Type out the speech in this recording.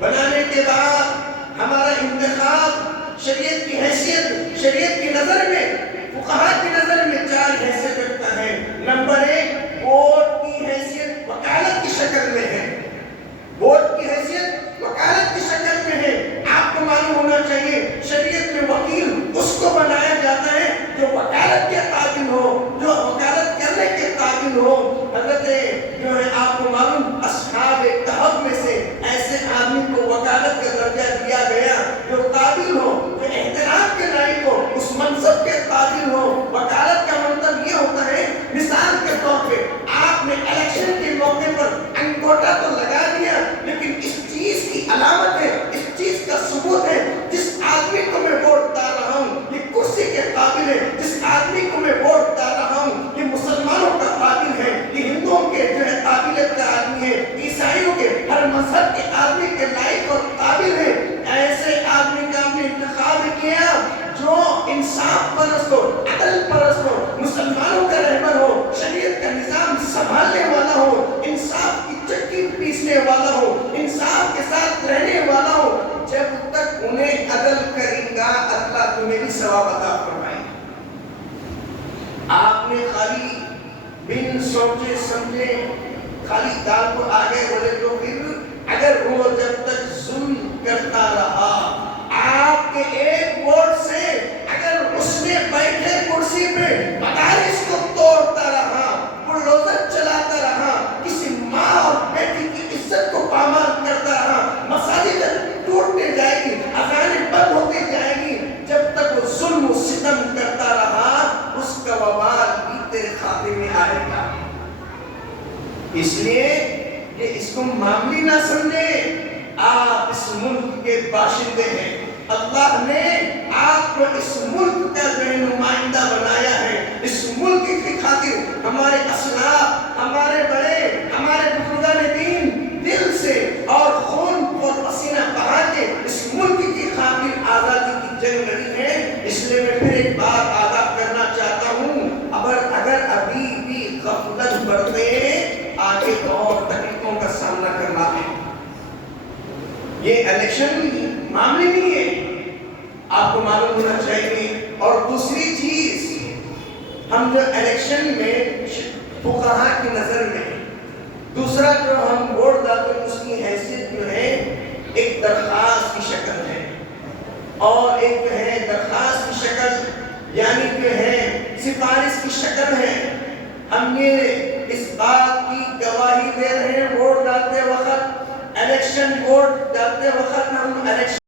بنانے کے بعد ہمارا انتخاب شریعت کی حیثیت، شریعت کی نظر میں، فقہاء کی نظر میں 4 حیثیت رکھتا ہے۔ نمبر 1، ووٹ کی حیثیت وکالت کی شکل میں ہے۔ ووٹ کی حیثیت وکالت کی شکل میں ہے۔ آپ کو معلوم ہونا چاہیے شریعت میں وکیل اس کو بنایا جاتا ہے جو وکالت کے قابل ہو، جو وکالت کرنے کے قابل ہو۔ حضرت جو ہے آپ کو معلوم اصحاب کہف میں سے ایسے آدمی کو وکالت کا درجہ دیا گیا جو قابل ہو، جو احترام کے لائق ہو، اس منصب کے قابل ہو۔ وکالت کا مطلب یہ ہوتا ہے، مثال کے طور پہ آپ نے الیکشن کے موقع پر انگوٹھا تو لگا دیا، لیکن اس چیز کی علامت ہے، اس چیز کا ثبوت ہے، جس آدمی کو میں ووٹ ڈال رہا ہوں یہ کرسی کے قابل ہے، جس آدمی کو میں ووٹ ڈال رہا ہوں یہ مسلمانوں کا قابل ہے، یہ ہندوؤں کے جو ہے قابلیت کا آدمی ہے، عیسائیوں کے، ہر مذہب کے آدمی کے لائق اور قابل ہے۔ ایسے آدمی کا ہم نے انتخاب کیا جو انصاف پرست ہو، عدل پرست ہو، مسلمانوں کا رہبر ہو، شریعت کا نظام سنبھالنے والا ہو، انصاف کی چکی پیسنے والا ہو، انصاف کے ساتھ رہنے والا ہو۔ جب تک انہیں عدل کریں گا اللہ تمہیں بھی ثواب عطا فرمائے۔ آپ نے خالی بن سوچے سمجھے خالی دال کو آگے بڑھے تو پھر اگر وہ جب تک ظلم کرتا رہا، آپ کے ایک ووٹ سے اگر اس نے بیٹھے کرسی پہ مدارس کو توڑتا رہا، بلڈوزر چلاتا رہا، کسی ماں اور بیٹی کی عزت کو پامال کرتا رہا، مساجد ٹوٹتے جائے گی، اذانیں بند ہوتی جائے گی، جب تک وہ ظلم و ستم کرتا رہا اس کا وبال بھی تیرے کھاتے میں آئے گا۔ اس لیے کہ اس کو معمولی نہ سمجھیں، آپ اس ملک کے باشندے ہیں، اللہ نے آپ کو اس ملک کا جو نمائندہ بنایا ہے۔ اس ملک کی خاطر ہمارے اسلاف، ہمارے بڑے، ہمارے بزرگان دین دل سے اور خون اور پسینہ بہا کے اس ملک کی خاطر آزادی کی جنگ لڑی ہے۔ اس لیے میں پھر ایک بات آگاہ کرنا چاہتا ہوں، اگر ابھی بھی غفلت برتے آگے تو اور تکلیفوں کا سامنا کرنا ہے۔ یہ الیکشن معاملے نہیں ہے، آپ کو معلوم ہونا چاہیے۔ اور دوسری چیز، ہم جو الیکشن میں فقہاء کی نظر میں دوسرا جو ہم ووٹ ڈالتے ہیں اس کی حیثیت جو ہے ایک درخواست کی شکل ہے، اور ایک جو ہے درخواست کی شکل یعنی جو ہے سفارش کی شکل ہے۔ ہم یہ اس بات کی گواہی دے رہے ہیں ووٹ ڈالتے وقت، الیکشن ووٹ ڈالتے وقت ہم الیکشن